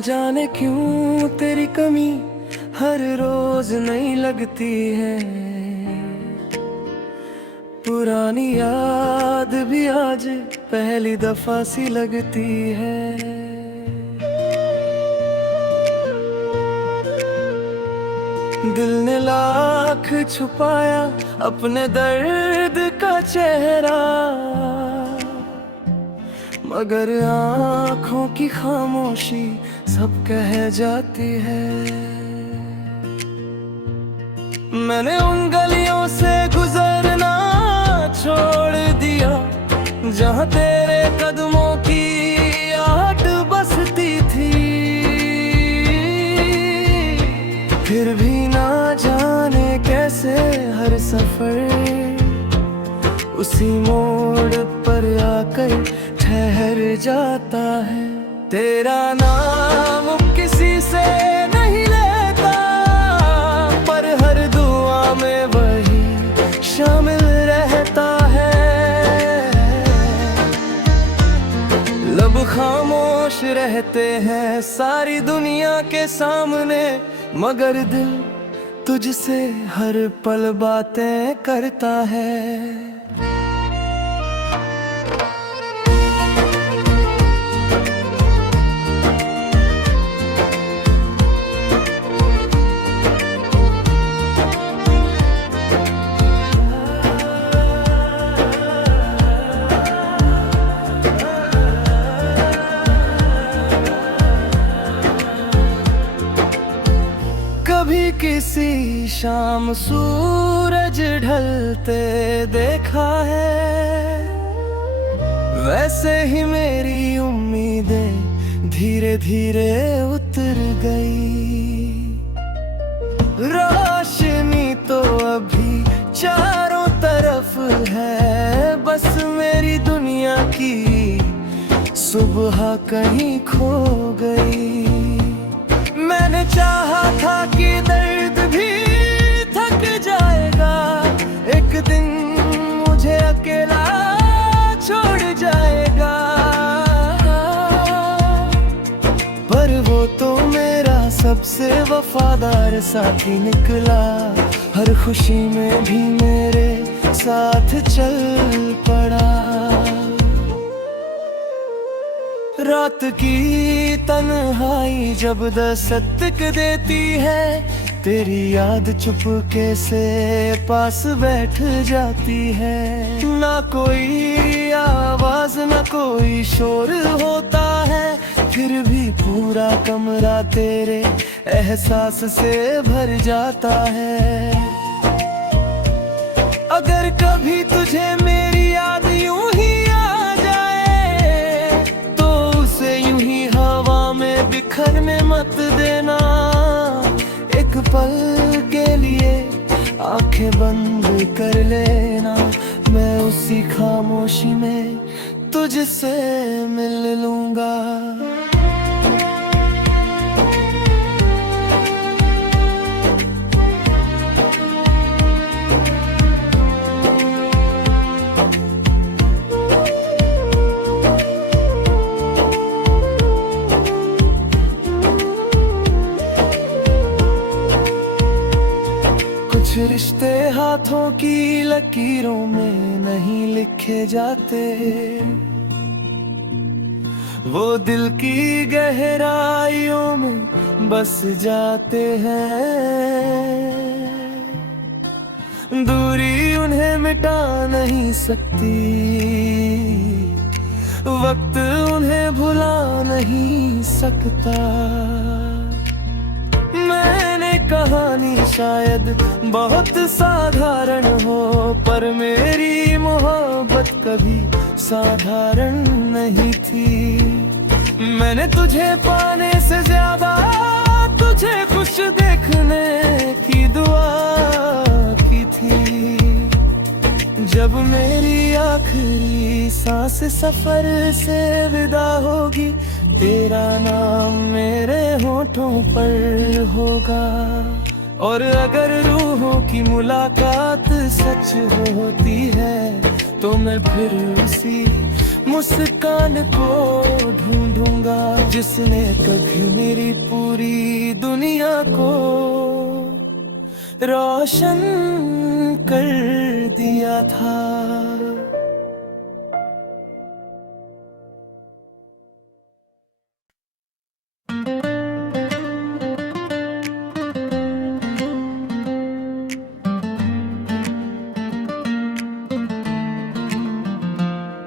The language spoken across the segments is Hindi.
जाने क्यों तेरी कमी हर रोज नहीं लगती है। पुरानी याद भी आज पहली दफा सी लगती है। दिल ने लाख छुपाया अपने दर्द का चेहरा, मगर आँखों की खामोशी सब कह जाती है। मैंने उन गलियों से गुजरना छोड़ दिया जहाँ तेरे कदमों की आहट बसती थी। फिर भी ना जाने कैसे हर सफर उसी मोड़ पर आकर ठहर जाता है। तेरा नाम किसी से नहीं लेता, पर हर दुआ में वही शामिल रहता है। लब खामोश रहते हैं सारी दुनिया के सामने, मगर दिल तुझसे हर पल बातें करता है। कभी किसी शाम सूरज ढलते देखा है, वैसे ही मेरी उम्मीदें धीरे धीरे उतर गई। रोशनी तो अभी चारों तरफ है, बस मेरी दुनिया की सुबह कहीं खो गई। मैंने चाहा था कि दर्द भी थक जाएगा, एक दिन मुझे अकेला छोड़ जाएगा। पर वो तो मेरा सबसे वफादार साथी निकला, हर खुशी में भी मेरे साथ चल पड़ा। रात की तन्हाई जब दस्तक देती है, तेरी याद चुपके से पास बैठ जाती है। ना कोई आवाज ना कोई शोर होता है, फिर भी पूरा कमरा तेरे एहसास से भर जाता है। अगर कभी तुझे मेरी याद यूं ही बिखरने मत देना, एक पल के लिए आंखें बंद कर लेना। मैं उसी खामोशी में तुझसे मिल लूंगा। कुछ रिश्ते हाथों की लकीरों में नहीं लिखे जाते, वो दिल की गहराइयों में बस जाते हैं। दूरी उन्हें मिटा नहीं सकती, वक्त उन्हें भुला नहीं सकता। कहानी शायद बहुत साधारण हो, पर मेरी मोहब्बत कभी साधारण नहीं थी। मैंने तुझे पाने से ज्यादा तुझे खुश देखने की दुआ की थी। जब मेरी आखिरी सांस सफर से विदा होगी, तेरा नाम मेरे होठों पर होगा। और अगर रूहों की मुलाकात सच होती है, तो मैं फिर उसी मुस्कान को ढूंढूंगा जिसने कभी मेरी पूरी दुनिया को रोशन कर दिया था।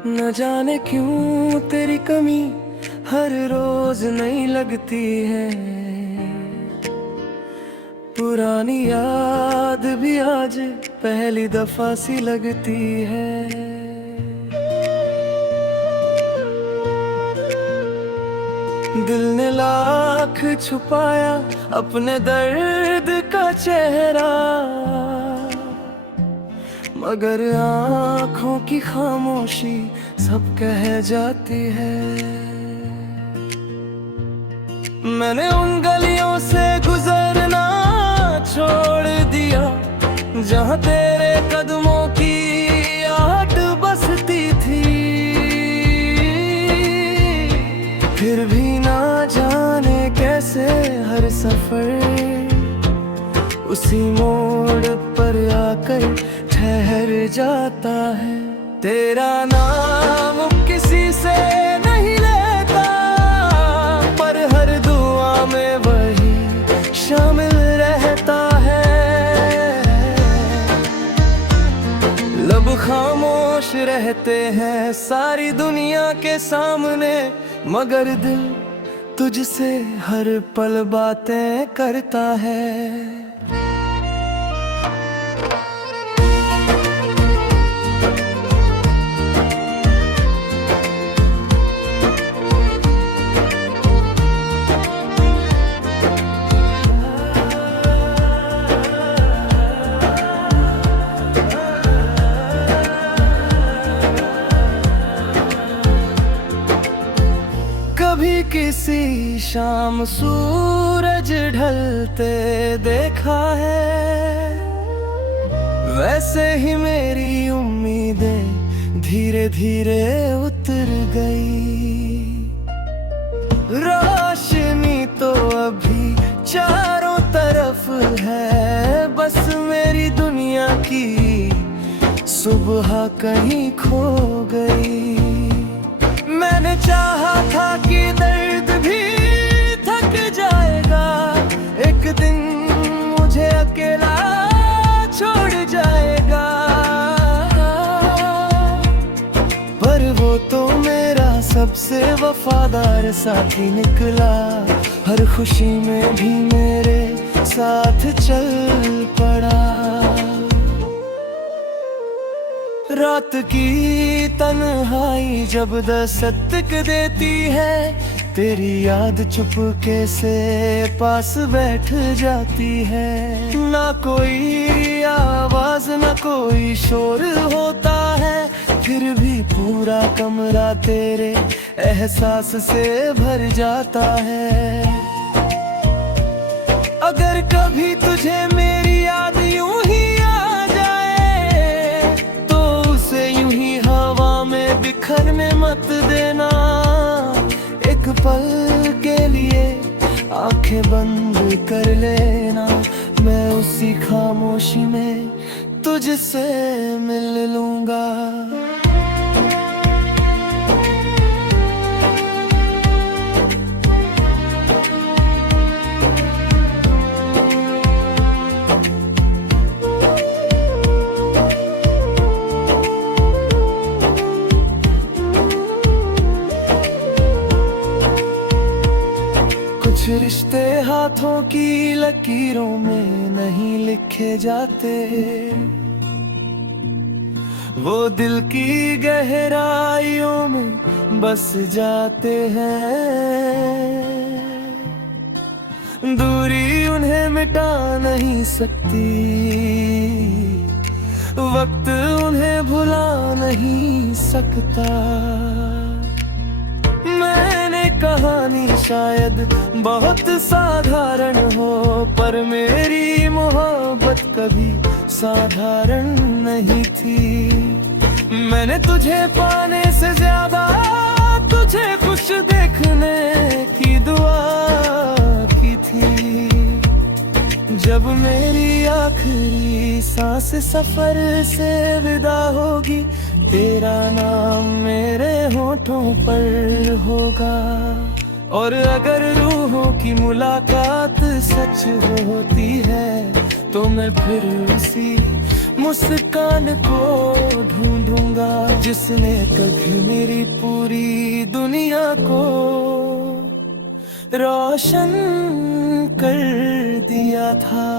न जाने क्यों तेरी कमी हर रोज नहीं लगती है, पुरानी याद भी आज पहली दफा सी लगती है। दिल ने लाख छुपाया अपने दर्द का चेहरा, मगर आँखों की खामोशी सब कह जाती है। मैंने उन गलियों से गुजरना छोड़ दिया जहाँ तेरे कदमों की आहट बसती थी, फिर भी ना जाने कैसे हर सफर उसी मोड़ पर आकर ठहर जाता है। तेरा नाम किसी से नहीं लेता, पर हर दुआ में वही शामिल रहता है। लब खामोश रहते हैं सारी दुनिया के सामने, मगर दिल तुझसे हर पल बातें करता है। कभी किसी शाम सूरज ढलते देखा है, वैसे ही मेरी उम्मीदें धीरे धीरे उतर गई। रोशनी तो अभी चारों तरफ है, बस मेरी दुनिया की सुबह कहीं खो गई। मैंने चाहा था कि दर्द भी थक जाएगा, एक दिन मुझे अकेला छोड़ जाएगा, पर वो तो मेरा सबसे वफादार साथी निकला। हर खुशी में भी मेरे साथ चल पड़ा। रात की तन्हाई जब दस्तक देती है, तेरी याद चुपके से पास बैठ जाती है। ना कोई आवाज ना कोई शोर होता है, फिर भी पूरा कमरा तेरे एहसास से भर जाता है। अगर कभी तुझे मेरी याद यूं ही आ जाए, तो उसे यूं ही हवा में बिखरने मत देना। एक पल के लिए आंखें बंद कर लेना, मैं उसी खामोशी में तुझसे मिल लूंगा। कुछ रिश्ते हाथों की लकीरों में नहीं लिखे जाते, वो दिल की गहराइयों में बस जाते हैं। दूरी उन्हें मिटा नहीं सकती, वक्त उन्हें भुला नहीं सकता। मैंने कहानी शायद बहुत साधारण हो, पर मेरी मोहब्बत कभी साधारण नहीं थी। मैंने तुझे पाने से ज्यादा तुझे खुश देखने की दुआ की थी। जब मेरी आखिरी सांस सफर से विदा होगी, तेरा नाम मेरे होठों पर होगा। और अगर रूहों की मुलाकात सच होती है, तो मैं फिर उसी मुस्कान को ढूंढूंगा जिसने कभी मेरी पूरी दुनिया को रोशन कर दिया था।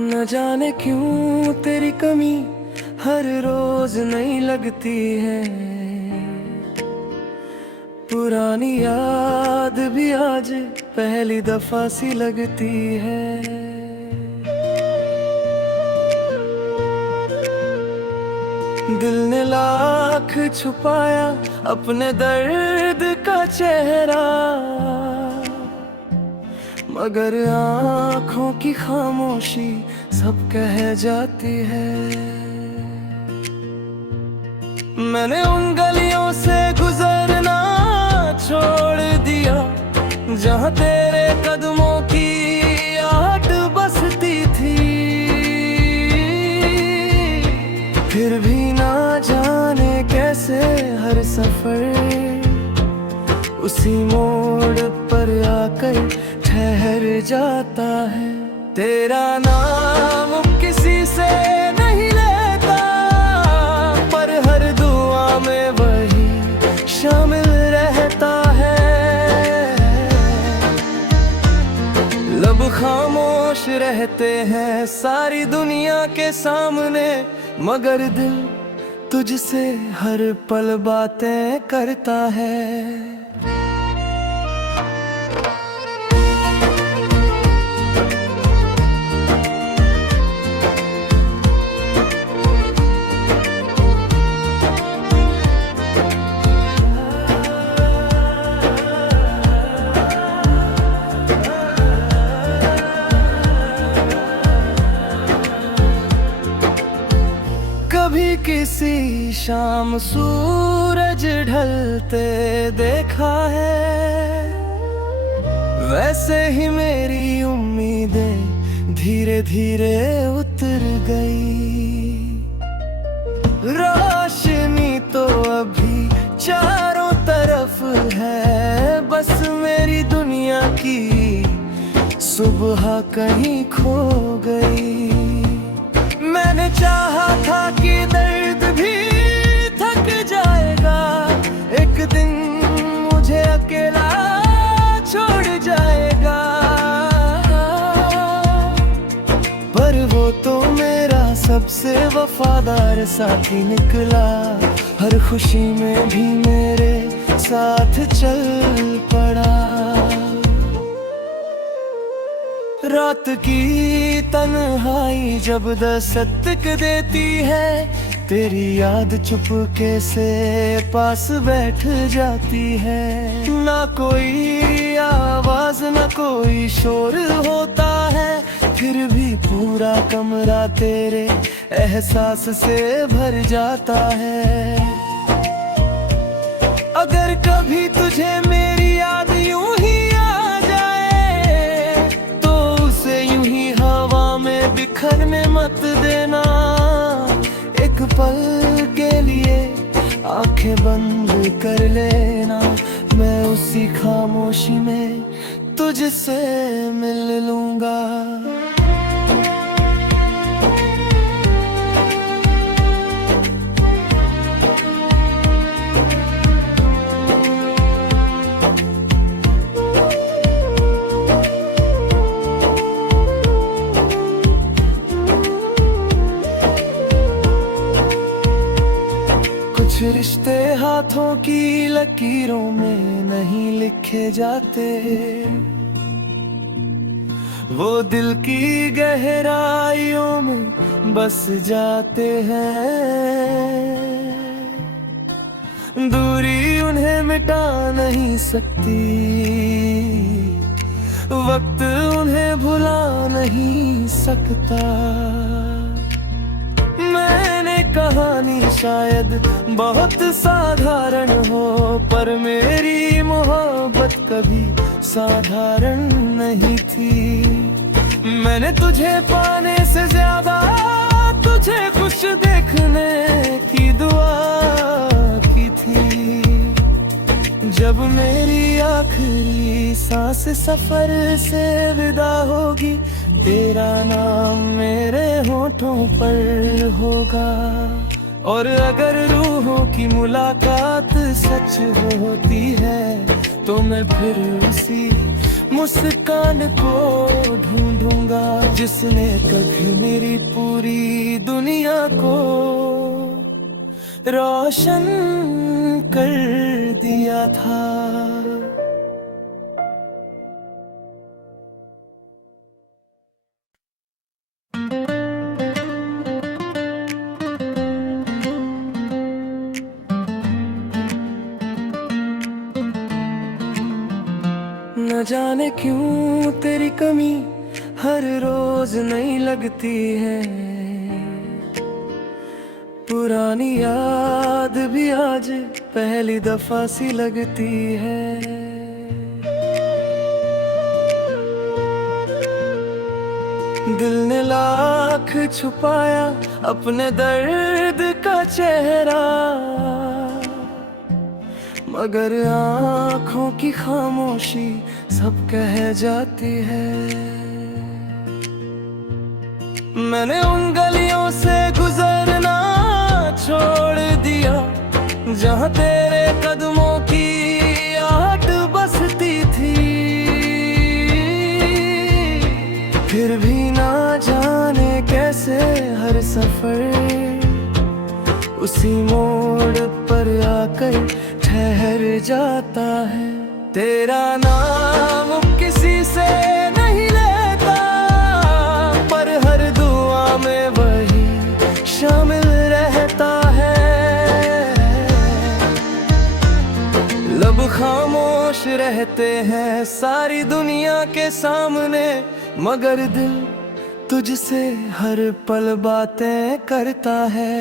न जाने क्यों तेरी कमी हर रोज नहीं लगती है, पुरानी याद भी आज पहली दफा सी लगती है। दिल ने लाख छुपाया अपने दर्द का चेहरा, मगर आँखों की खामोशी सब कह जाती है। मैंने उन गलियों से गुजरना छोड़ दिया जहाँ तेरे कदमों की आहट बसती थी। फिर भी ना जाने कैसे हर सफर उसी मोड़ पर आकर ठहर जाता है। तेरा नाम किसी से नहीं लेता, पर हर दुआ में वही शामिल रहता है। लब खामोश रहते हैं सारी दुनिया के सामने, मगर दिल तुझसे हर पल बातें करता है। कभी किसी शाम सूरज ढलते देखा है, वैसे ही मेरी उम्मीदें धीरे धीरे उतर गई। रोशनी तो अभी चारों तरफ है, बस मेरी दुनिया की सुबह कहीं खो गई। मैंने चाहा था कि दर्द भी थक जाएगा, एक दिन मुझे अकेला छोड़ जाएगा। पर वो तो मेरा सबसे वफादार साथी निकला, हर खुशी में भी मेरे साथ चल पड़ा। रात की तन्हाई जब दस्तक देती है, तेरी याद चुपके से पास बैठ जाती है। ना कोई आवाज ना कोई शोर होता है, फिर भी पूरा कमरा तेरे एहसास से भर जाता है। अगर कभी तुझे मेरी याद यूं ही आ जाए, तो उसे यूं ही हवा में बिखरने मत देना। एक पल के लिए आंखें बंद कर लेना, मैं उसी खामोशी में तुझसे मिल लूंगा। कुछ रिश्ते हाथों की लकीरों में नहीं लिखे जाते, वो दिल की गहराइयों में बस जाते हैं। दूरी उन्हें मिटा नहीं सकती, वक्त उन्हें भुला नहीं सकता। मैंने कहानी शायद बहुत साधारण हो, पर मेरी मोहब्बत कभी साधारण नहीं थी। मैंने तुझे पाने से ज्यादा तुझे खुश देखने की दुआ की थी। जब मेरी आखिरी सांस सफर से विदा होगी, तेरा नाम मेरे होठों पर होगा। और अगर रूहों की मुलाकात सच होती है, तो मैं फिर उसी मुस्कान को ढूंढूंगा जिसने कभी मेरी पूरी दुनिया को रोशन कर दिया था। न जाने क्यों तेरी कमी हर रोज नहीं लगती है, पुरानी याद भी आज पहली दफा सी लगती है। दिल ने लाख छुपाया अपने दर्द का चेहरा, मगर आँखों की खामोशी सब कह जाती है। मैंने उन गलियों से गुजरना छोड़ दिया जहाँ तेरे कदमों की आहट बसती थी। फिर भी ना जाने कैसे हर सफर उसी मोड़ पर आकर ठहर जाता है। तेरा नाम किसी से नहीं लेता, पर हर दुआ में वही शामिल रहता है। लब खामोश रहते हैं सारी दुनिया के सामने, मगर दिल तुझसे हर पल बातें करता है।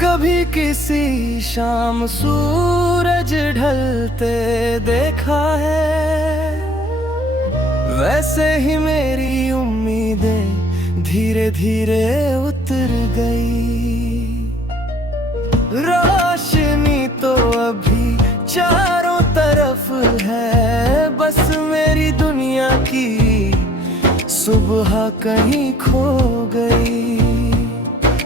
कभी किसी शाम सूरज ढलते देखा है, वैसे ही मेरी उम्मीदें धीरे धीरे उतर गई। रोशनी तो अभी चारों तरफ है, बस मेरी दुनिया की सुबह कहीं खो गई।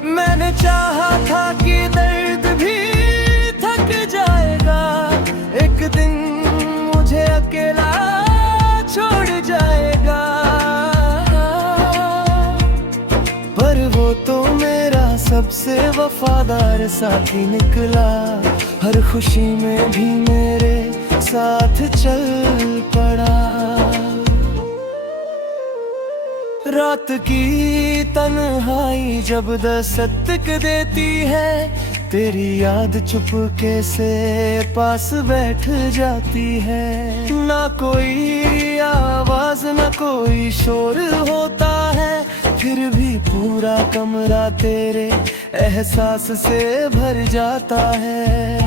मैंने चाहा था कि दर्द भी थक जाएगा, एक दिन मुझे अकेला छोड़ जाएगा। पर वो तो मेरा सबसे वफादार साथी निकला, हर खुशी में भी मेरे साथ चल पड़ा। रात की तन्हाई जब दस्तक देती है, तेरी याद चुपके से पास बैठ जाती है। ना कोई आवाज ना कोई शोर होता है, फिर भी पूरा कमरा तेरे एहसास से भर जाता है।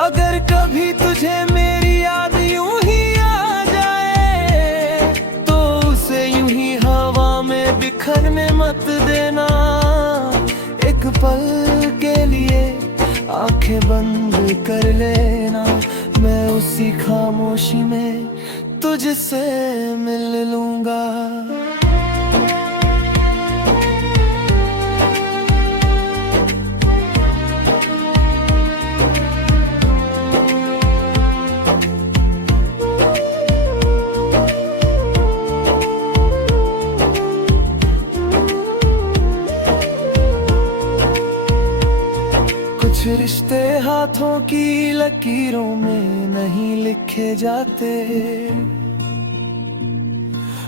अगर कभी तुझे मेरी याद यूं ही आ जाए, तो उसे यूं ही हवा में बिखरने मत देना। एक पल के लिए आंखें बंद कर लेना, मैं उसी खामोशी में तुझसे मिल लूंगा। कुछ रिश्ते हाथों की लकीरों में नहीं लिखे जाते,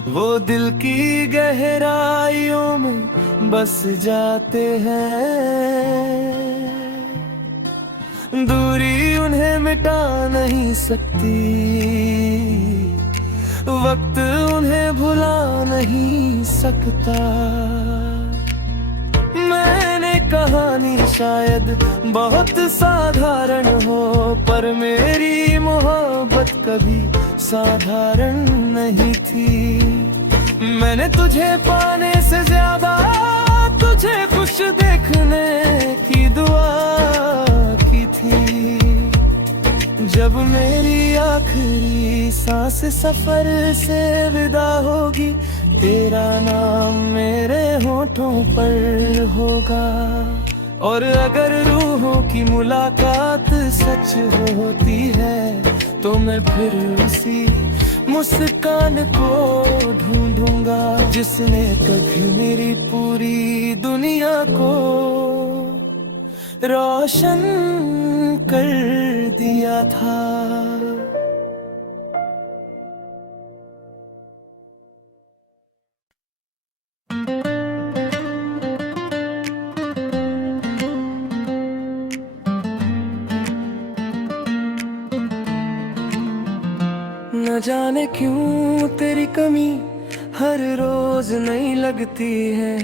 वो दिल की गहराइयों में बस जाते हैं। दूरी उन्हें मिटा नहीं सकती, वक्त उन्हें भुला नहीं सकता। मैंने कहानी शायद बहुत साधारण हो, पर मेरी मोहब्बत कभी साधारण नहीं थी। मैंने तुझे पाने से ज्यादा तुझे खुश देखने की दुआ की थी। जब मेरी आखिरी सांस सफर से विदा होगी, तेरा नाम मेरे होठों पर होगा। और अगर रूहों की मुलाकात सच होती है, तो मैं फिर उसी मुस्कान को ढूंढूंगा जिसने कभी मेरी पूरी दुनिया को रोशन कर दिया था। न जाने क्यों तेरी कमी हर रोज नई लगती है,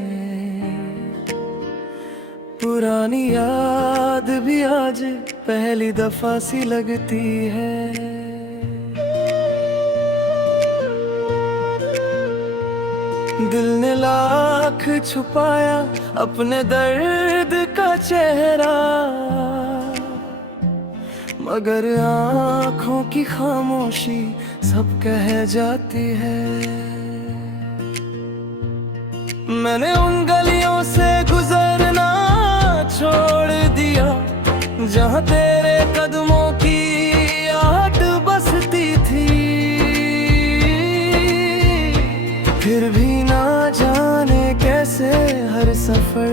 पुरानी याद भी आज पहली दफा सी लगती है। दिल ने लाख छुपाया अपने दर्द का चेहरा, मगर आँखों की खामोशी सब कह जाती है। मैंने उन गलियों से गुजरना छोड़ दिया, जहाँ तेरे कदमों की आहट बसती थी। फिर भी ना जाने कैसे हर सफर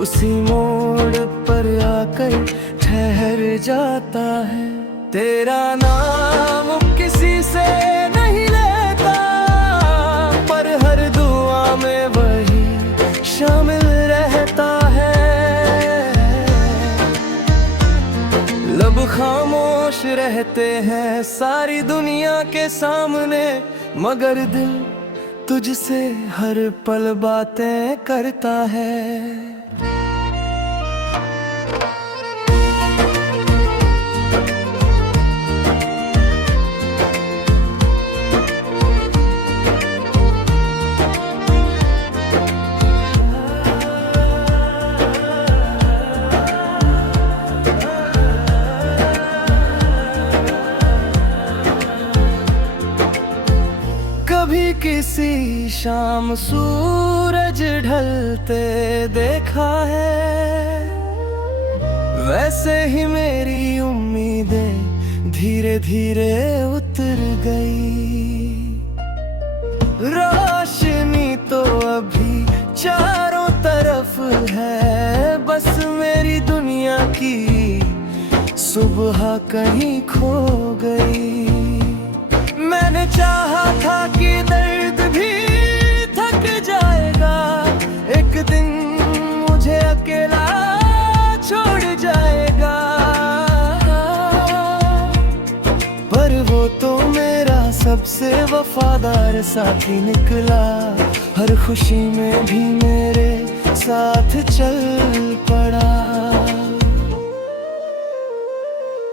उसी मोड़ पर आकर ठहर जाता है। तेरा नाम किसी से नहीं लेता, पर हर दुआ में वही शामिल रहता है। लब खामोश रहते हैं सारी दुनिया के सामने, मगर दिल तुझसे हर पल बातें करता है। कभी किसी शाम सूरज ढलते देखा है, वैसे ही मेरी उम्मीदें धीरे धीरे उतर गई। रोशनी तो अभी चारों तरफ है, बस मेरी दुनिया की सुबह कहीं खो गई। मैंने चाहा था कि दर्द भी थक जाएगा, एक दिन मुझे अकेला छोड़ जाएगा। पर वो तो मेरा सबसे वफादार साथी निकला, हर खुशी में भी मेरे साथ चल पड़ा।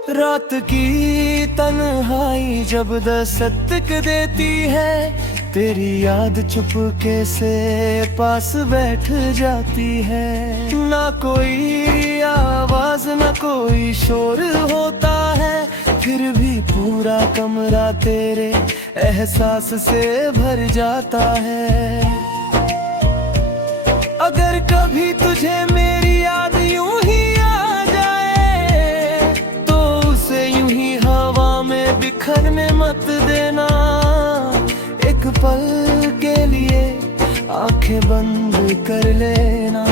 रात की तन्हाई जब दस्तक देती है, तेरी याद चुपके से पास बैठ जाती है। ना कोई आवाज ना कोई शोर होता है, फिर भी पूरा कमरा तेरे एहसास से भर जाता है। अगर कभी तुझे मेरी याद यूं ही आ जाए, तो उसे यूं ही हवा में बिखरने मत देना। एक पल के लिए आंखें बंद कर लेना,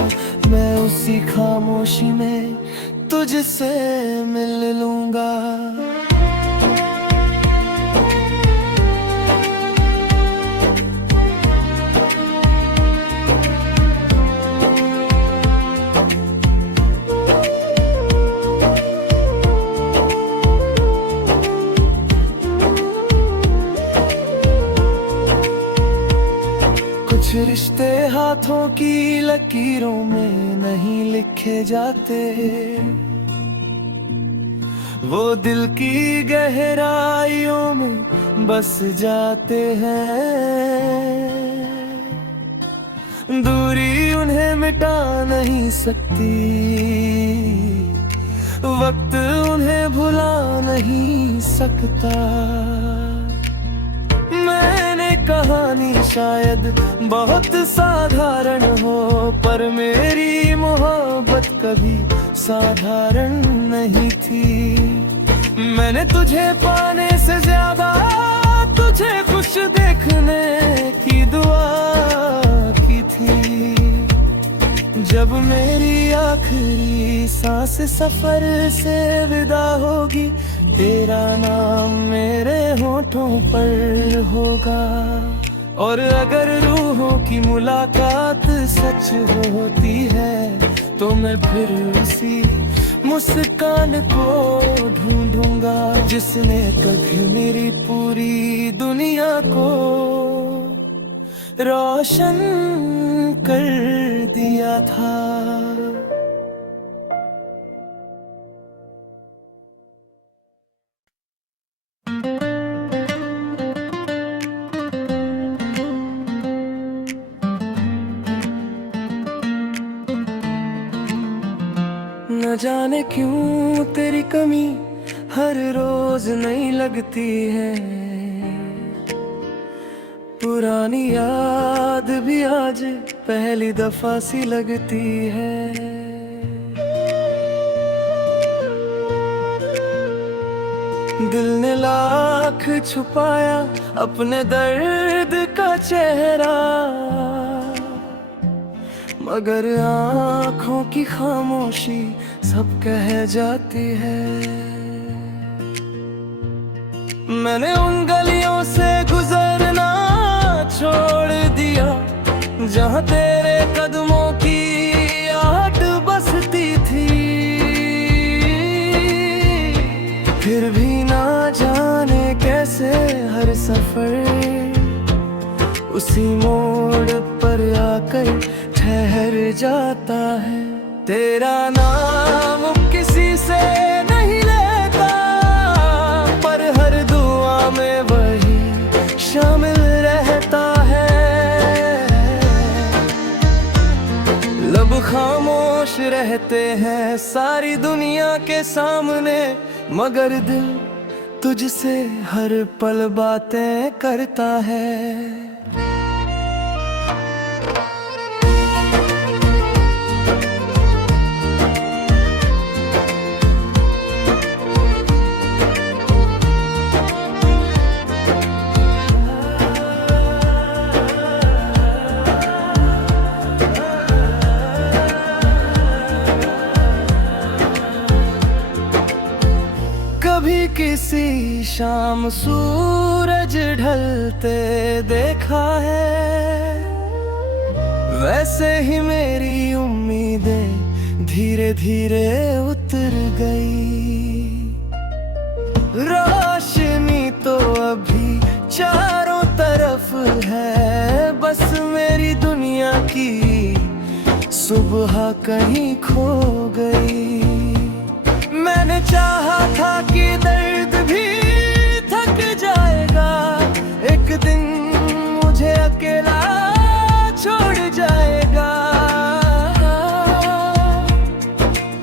मैं उसी की खामोशी में तुझसे मिल लूंगा। कुछ रिश्ते हाथों की लकीरों में नहीं लिखे जाते, वो दिल की गहराइयों में बस जाते हैं। दूरी उन्हें मिटा नहीं सकती, वक्त उन्हें भुला नहीं सकता। मैंने कहानी शायद बहुत साधारण हो, पर मेरी मोहब्बत कभी साधारण नहीं थी। मैंने तुझे पाने से ज्यादा तुझे खुश देखने की दुआ की थी। जब मेरी आखिरी सांस सफर से विदा होगी, तेरा नाम मेरे होठों पर होगा। और अगर रूहों की मुलाकात सच होती है, तो मैं फिर उसी मुस्कान को ढूंढूंगा जिसने कभी मेरी पूरी दुनिया को रोशन कर दिया था। न जाने क्यों तेरी कमी हर रोज नई लगती है, पुरानी याद भी आज पहली दफा सी लगती है। दिल ने लाख छुपाया अपने दर्द का चेहरा, मगर आँखों की खामोशी सब कह जाती है। मैंने उन गलियों से गुजरना छोड़ दिया जहाँ तेरे कदमों की आहट बसती थी। फिर भी ना जाने कैसे हर सफर उसी मोड़ पर आकर ठहर जाता है। तेरा नाम किसी से नहीं लेता, पर हर दुआ में वही शामिल रहता है। लब खामोश रहते हैं सारी दुनिया के सामने, मगर दिल तुझसे हर पल बातें करता है। कभी किसी शाम सूरज ढलते देखा है, वैसे ही मेरी उम्मीदें धीरे धीरे उतर गई। रोशनी तो अभी चारों तरफ है, बस मेरी दुनिया की सुबह कहीं खो गई। मैंने चाहा था कि दर्द भी थक जाएगा, एक दिन मुझे अकेला छोड़ जाएगा।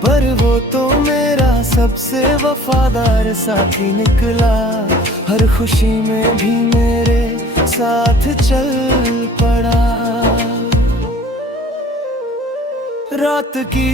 पर वो तो मेरा सबसे वफादार साथी निकला, हर खुशी में भी मेरे साथ चल पड़ा। रात की